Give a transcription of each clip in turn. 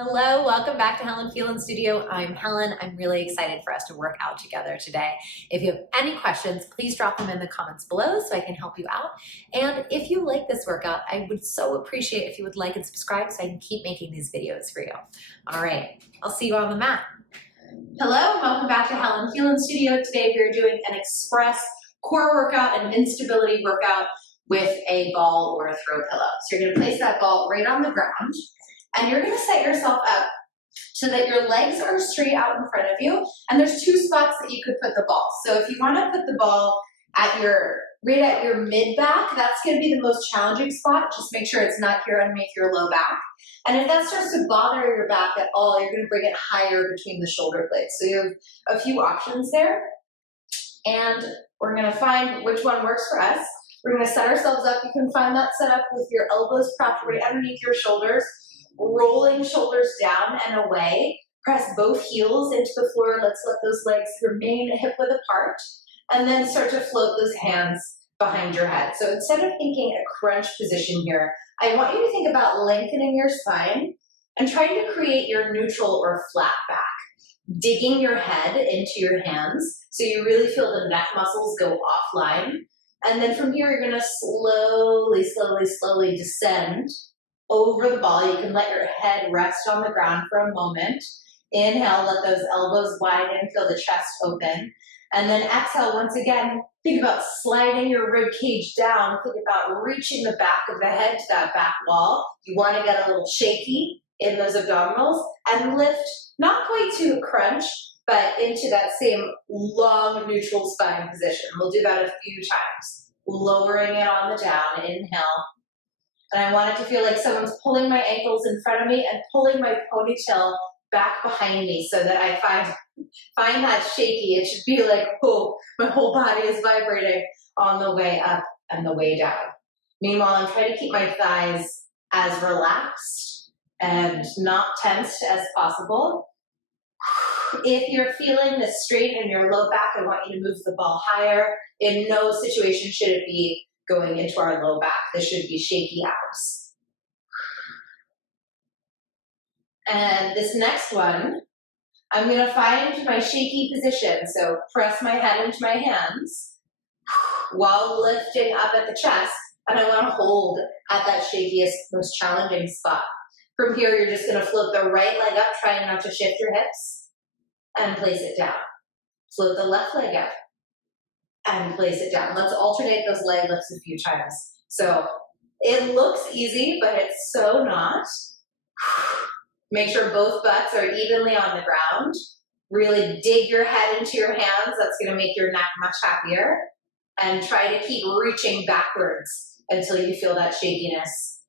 Hello, welcome back to Helen Phelan Studio. I'm Helen. I'm really excited for us to work out together today. If you have any questions, please drop them in the comments below so I can help you out. And if you like this workout, I would so appreciate if you would like and subscribe so I can keep making these videos for you. All right, I'll see you on the mat. Hello, welcome back to Helen Phelan Studio. Today we're doing an express core workout and instability workout with a ball or a throw pillow. So you're gonna place that ball right on the ground. And you're gonna set yourself up so that your legs are straight out in front of you, and there's two spots that you could put the ball. So if you wanna put the ball right at your mid back, that's gonna be the most challenging spot. Just make sure it's not here underneath your low back. And if that starts to bother your back at all, you're gonna bring it higher between the shoulder blades. So you have a few options there. And we're gonna find which one works for us. We're gonna set ourselves up. You can find that set up with your elbows propped right underneath your shoulders, rolling shoulders down and away. Press both heels into the floor. Let's let those legs remain hip width apart. And then start to float those hands behind your head. So instead of thinking a crunch position here, I want you to think about lengthening your spine and trying to create your neutral or flat back. Digging your head into your hands so you really feel the neck muscles go offline. And then from here, you're gonna slowly descend over the ball. You can let your head rest on the ground for a moment. Inhale, let those elbows widen, feel the chest open. And then exhale, once again, think about sliding your rib cage down. Think about reaching the back of the head to that back wall. You wanna get a little shaky in those abdominals and lift, not quite to a crunch, but into that same long neutral spine position. We'll do that a few times. Lowering it on the down, inhale. And I want it to feel like someone's pulling my ankles in front of me and pulling my ponytail back behind me so that I find that shaky. It should be like, oh, my whole body is vibrating on the way up and the way down. Meanwhile, I'm trying to keep my thighs as relaxed and not tensed as possible. If you're feeling the strain in your low back, I want you to move the ball higher. In no situation should it be going into our low back. This should be shaky abs. And this next one, I'm gonna find my shaky position. So press my head into my hands while lifting up at the chest, and I wanna hold at that shakiest, most challenging spot. From here, you're just gonna float the right leg up, trying not to shift your hips, and place it down. Float the left leg up and place it down. Let's alternate those leg lifts a few times. So it looks easy, but it's so not. Make sure both butts are evenly on the ground. Really dig your head into your hands. That's gonna make your neck much happier. And try to keep reaching backwards until you feel that shakiness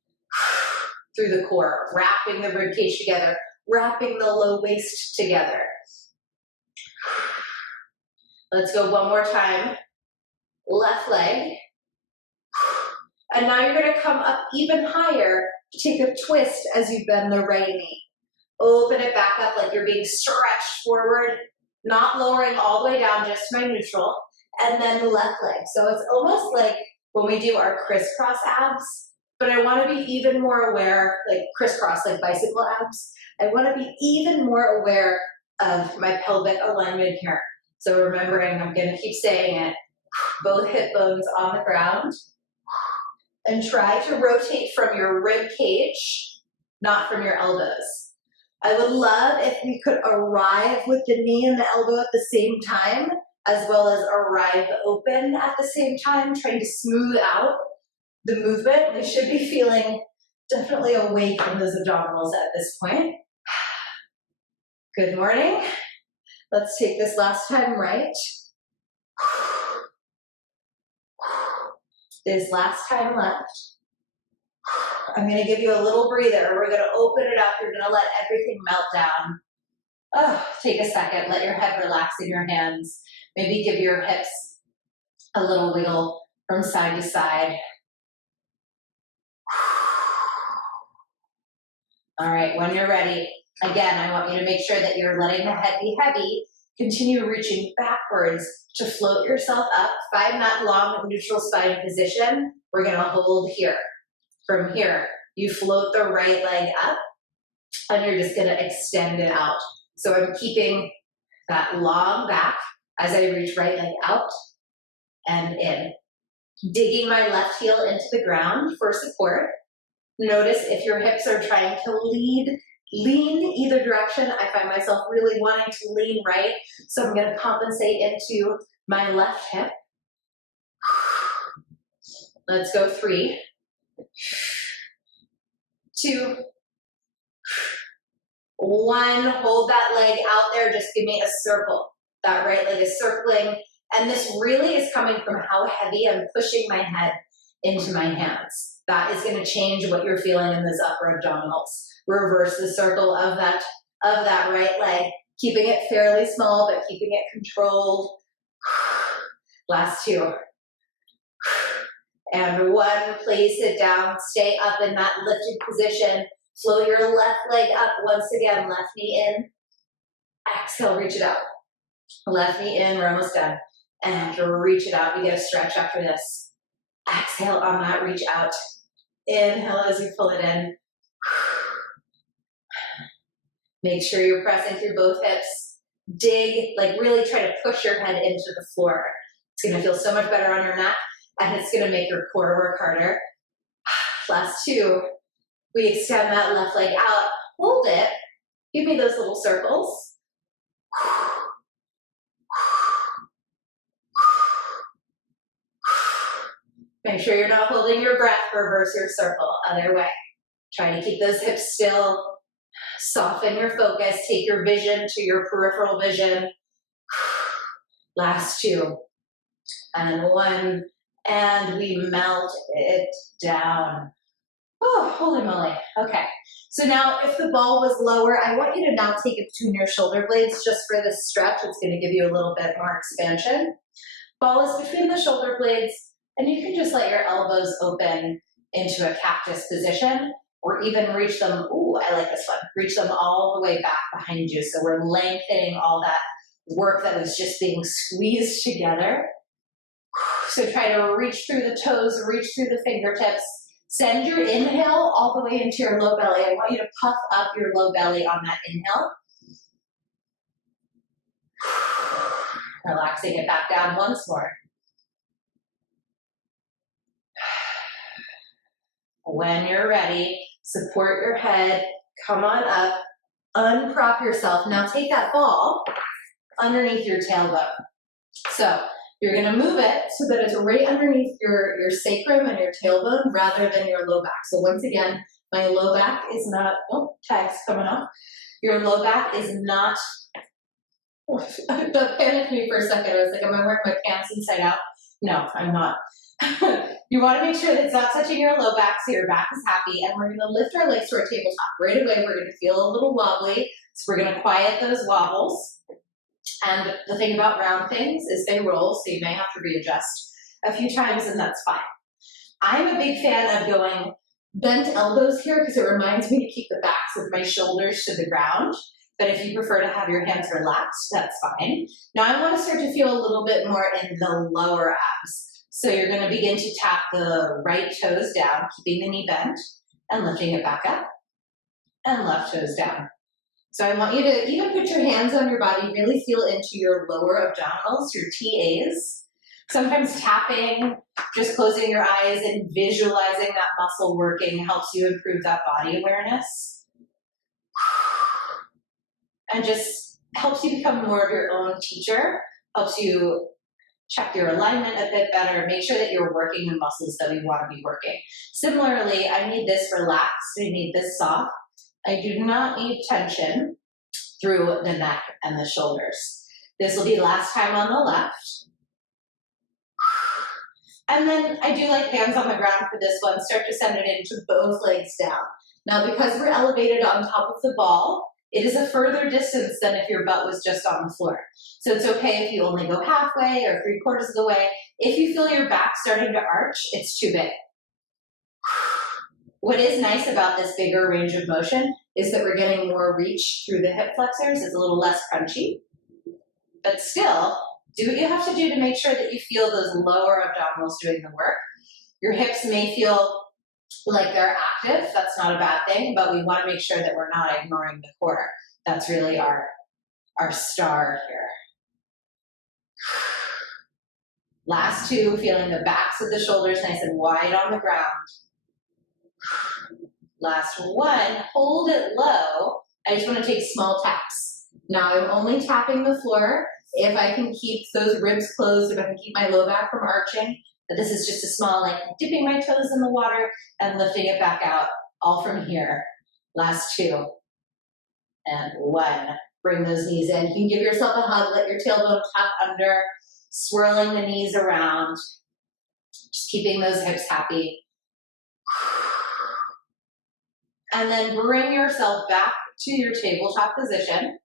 through the core, wrapping the rib cage together, wrapping the low waist together. Let's go one more time. Left leg. And now you're gonna come up even higher to take a twist as you bend the right knee. Open it back up like you're being stretched forward, not lowering all the way down, just my neutral. And then the left leg. So it's almost like when we do our crisscross abs, but I wanna be even more aware, like crisscross, like bicycle abs. I wanna be even more aware of my pelvic alignment here. So remembering, I'm gonna keep saying it, both hip bones on the ground, and try to rotate from your rib cage, not from your elbows. I would love if we could arrive with the knee and the elbow at the same time, as well as arrive open at the same time, trying to smooth out the movement. We should be feeling definitely awake in those abdominals at this point. Good morning. Let's take this last time right. This last time left. I'm gonna give you a little breather. We're gonna open it up. You're gonna let everything melt down. Oh, take a second, let your head relax in your hands. Maybe give your hips a little wiggle from side to side. All right, when you're ready, again, I want you to make sure that you're letting the head be heavy. Continue reaching backwards to float yourself up. Find that long neutral spine position. We're gonna hold here. From here, you float the right leg up and you're just gonna extend it out. So I'm keeping that long back as I reach right leg out and in. Digging my left heel into the ground for support. Notice if your hips are trying to lean either direction. I find myself really wanting to lean right, so I'm gonna compensate into my left hip. Let's go 3, 2, 1. Hold that leg out there. Just give me a circle. That right leg is circling. And this really is coming from how heavy I'm pushing my head into my hands. That is going to change what you're feeling in those upper abdominals. Reverse the circle of that right leg, keeping it fairly small, but keeping it controlled. Last 2. And 1, place it down, stay up in that lifted position. Flow your left leg up once again, left knee in. Exhale, reach it out. Left knee in, we're almost done. And reach it out, you get a stretch after this. Exhale on that, reach out. Inhale as you pull it in. Make sure you're pressing through both hips. Dig, like really try to push your head into the floor. It's gonna feel so much better on your neck, and it's gonna make your core work harder. Last 2, we extend that left leg out, hold it, give me those little circles. Make sure you're not holding your breath, reverse your circle, other way. Try to keep those hips still, soften your focus, take your vision to your peripheral vision. Last 2, and 1, and we melt it down. Oh, holy moly. Okay, so now if the ball was lower, I want you to now take it between your shoulder blades just for this stretch. It's going to give you a little bit more expansion. Ball is between the shoulder blades, and you can just let your elbows open into a cactus position, or even reach them, ooh, I like this one, reach them all the way back behind you. So we're lengthening all that work that was just being squeezed together. So try to reach through the toes, reach through the fingertips. Send your inhale all the way into your low belly. I want you to puff up your low belly on that inhale. Relaxing it back down once more. When you're ready, support your head, come on up, unprop yourself. Now take that ball underneath your tailbone. So you're gonna move it so that it's right underneath your sacrum and your tailbone rather than your low back. So once again, my low back is not, oh, tag's coming off. Your low back is not, that panicked me for a second. I was like, am I wearing my pants inside out? No, I'm not. You want to make sure that it's not touching your low back so your back is happy, and we're going to lift our legs to our tabletop. Right away, we're going to feel a little wobbly, so we're going to quiet those wobbles. And the thing about round things is they roll, so you may have to readjust a few times, and that's fine. I'm a big fan of going bent elbows here because it reminds me to keep the backs of my shoulders to the ground. But if you prefer to have your hands relaxed, that's fine. Now I want to start to feel a little bit more in the lower abs. So you're going to begin to tap the right toes down, keeping the knee bent, and lifting it back up, and left toes down. So I want you to even put your hands on your body, really feel into your lower abdominals, your TAs. Sometimes tapping, just closing your eyes and visualizing that muscle working helps you improve that body awareness. And just helps you become more of your own teacher, helps you check your alignment a bit better, make sure that you're working the muscles that we want to be working. Similarly, I need this relaxed, I need this soft. I do not need tension through the neck and the shoulders. This will be last time on the left. And then I do like hands on the ground for this one. Start to send it into both legs down. Now, because we're elevated on top of the ball, it is a further distance than if your butt was just on the floor. So it's okay if you only go halfway or 3/4 of the way. If you feel your back starting to arch, it's too big. What is nice about this bigger range of motion is that we're getting more reach through the hip flexors. It's a little less crunchy, but still, do what you have to do to make sure that you feel those lower abdominals doing the work. Your hips may feel like they're active. That's not a bad thing, but we want to make sure that we're not ignoring the core. That's really our star here. Last two, feeling the backs of the shoulders nice and wide on the ground. Last one, hold it low. I just want to take small taps. Now I'm only tapping the floor if I can keep those ribs closed, if I can keep my low back from arching. But this is just a small, like dipping my toes in the water and lifting it back out, all from here. Last two. And one. Bring those knees in. You can give yourself a hug, let your tailbone tuck under, swirling the knees around, just keeping those hips happy. And then bring yourself back to your tabletop position.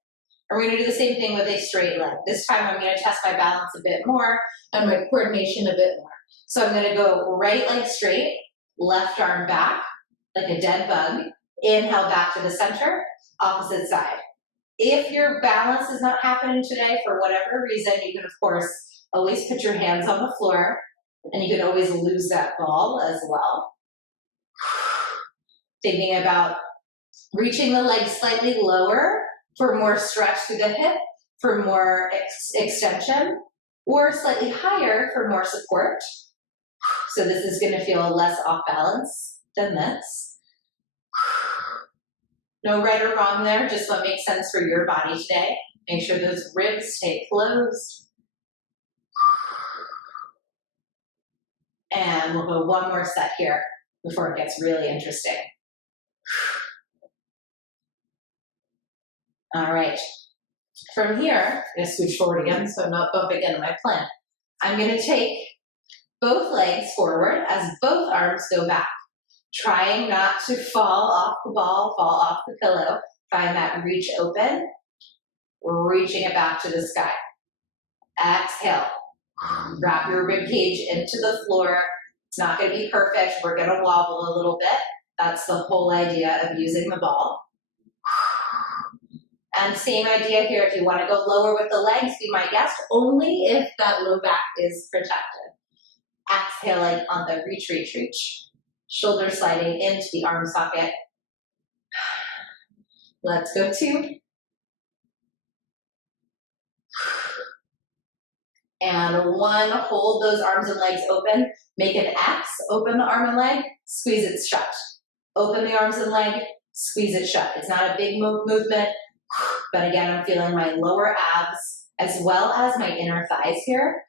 And we're gonna do the same thing with a straight leg. This time I'm gonna test my balance a bit more and my coordination a bit more. So I'm gonna go right leg straight, left arm back, like a dead bug. Inhale back to the center, opposite side. If your balance is not happening today for whatever reason, you can of course always put your hands on the floor and you can always lose that ball as well. Thinking about reaching the legs slightly lower for more stretch through the hip, for more extension, or slightly higher for more support. So this is going to feel less off balance than this. No right or wrong there, just what makes sense for your body today. Make sure those ribs stay closed. And we'll go one more set here before it gets really interesting. All right, from here, I'm gonna scooch forward again so I'm not bumping into my plant. I'm gonna take both legs forward as both arms go back, trying not to fall off the ball, fall off the pillow. Find that reach open, reaching it back to the sky. Exhale, wrap your rib cage into the floor. It's not gonna be perfect, we're gonna wobble a little bit. That's the whole idea of using the ball. And same idea here, if you want to go lower with the legs, be my guest, only if that low back is protected. Exhaling on the reach, reach, reach. Shoulder sliding into the arm socket. Let's go two. And one, hold those arms and legs open. Make an X, open the arm and leg, squeeze it shut. Open the arms and leg, squeeze it shut. It's not a big movement. But again, I'm feeling my lower abs as well as my inner thighs here.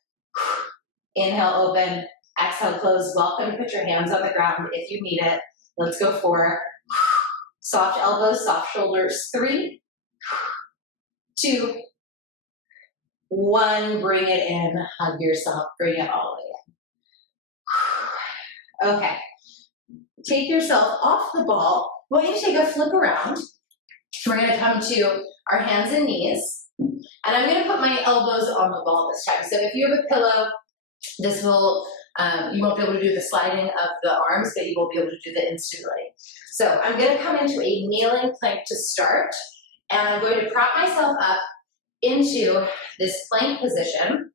Inhale, open. Exhale, close. Welcome to put your hands on the ground if you need it. Let's go for soft elbows, soft shoulders. 3, 2, 1. Bring it in. Hug yourself. Bring it all the way in. Okay. Take yourself off the ball. I want you to take a flip around. We're going to come to our hands and knees, and I'm going to put my elbows on the ball this time. So if you have a pillow, this will, you won't be able to do the sliding of the arms, but you will be able to do the instantly. So I'm going to come into a kneeling plank to start, and I'm going to prop myself up into this plank position,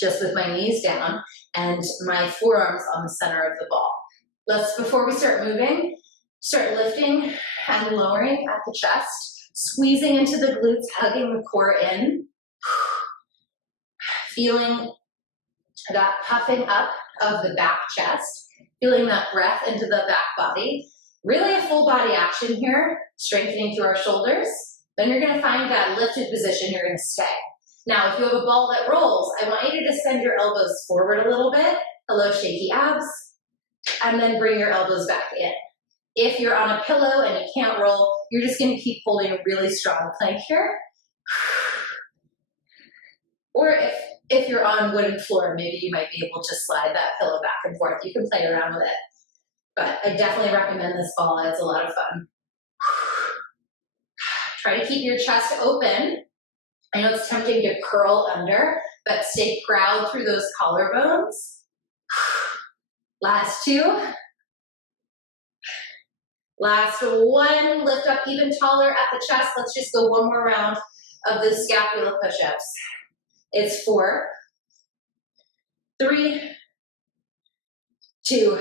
just with my knees down and my forearms on the center of the ball. Before we start moving, start lifting and lowering at the chest, squeezing into the glutes, hugging the core in, feeling that puffing up of the back chest, feeling that breath into the back body. Really a full body action here, strengthening through our shoulders. Then you're going to find that lifted position, you're going to stay. Now, if you have a ball that rolls, I want you to send your elbows forward a little bit. Hello, shaky abs. And then bring your elbows back in. If you're on a pillow and you can't roll, you're just going to keep holding a really strong plank here. Or if you're on wooden floor, maybe you might be able to slide that pillow back and forth. You can play around with it. But I definitely recommend this ball. It's a lot of fun. Try to keep your chest open. I know it's tempting to curl under, but stay proud through those collarbones. Last 2. Last 1, lift up even taller at the chest. Let's just go one more round of the scapula push-ups. It's 4, 3, 2,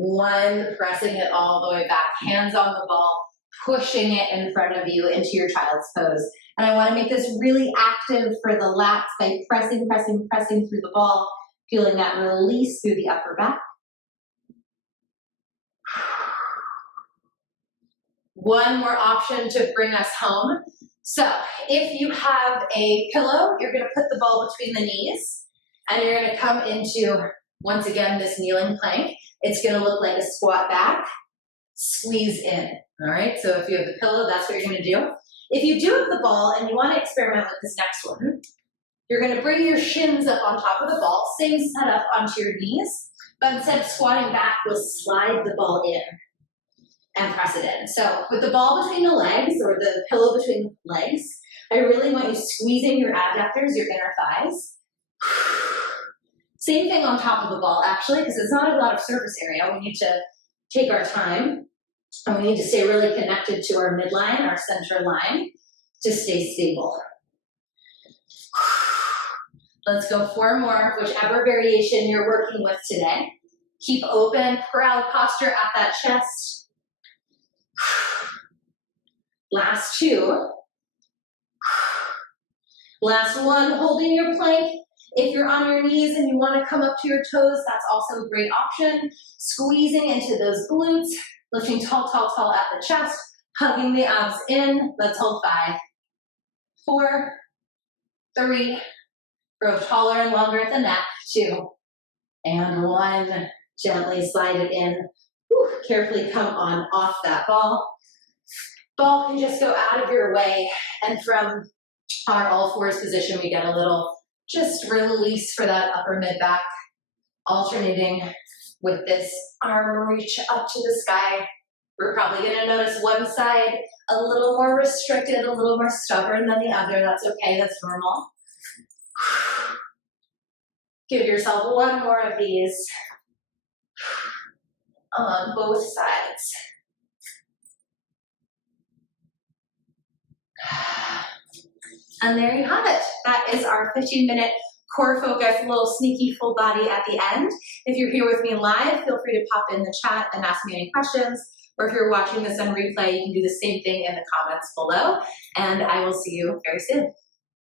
1, pressing it all the way back, hands on the ball, pushing it in front of you into your child's pose. And I want to make this really active for the lats by pressing, pressing, pressing through the ball, feeling that release through the upper back. 1 more option to bring us home. So if you have a pillow, you're going to put the ball between the knees, and you're going to come into, once again, this kneeling plank. It's going to look like a squat back, squeeze in. All right, so if you have the pillow, that's what you're going to do. If you do have the ball and you want to experiment with this next one, you're going to bring your shins up on top of the ball, same setup onto your knees, but instead of squatting back, you'll slide the ball in and press it in. So with the ball between the legs, or the pillow between the legs, I really want you squeezing your adductors, your inner thighs. Same thing on top of the ball, actually, because it's not a lot of surface area. We need to take our time, and we need to stay really connected to our midline, our center line, to stay stable. Let's go 4 more, whichever variation you're working with today. Keep open, proud posture at that chest. Last 2. Last 1, holding your plank. If you're on your knees and you want to come up to your toes, that's also a great option. Squeezing into those glutes, lifting tall, tall, tall at the chest, hugging the abs in. Let's hold 5, 4, 3, grow taller and longer at the neck, 2, and 1. Gently slide it in. Whew, carefully come on off that ball. Ball can just go out of your way, and from our all fours position, we get a little just release for that upper mid back, alternating with this arm reach up to the sky. We're probably going to notice one side a little more restricted, a little more stubborn than the other. That's okay, that's normal. Give yourself 1 more of these on both sides. And there you have it. That is our 15-minute core focus, little sneaky full body at the end. If you're here with me live, feel free to pop in the chat and ask me any questions. Or if you're watching this on replay, you can do the same thing in the comments below. And I will see you very soon.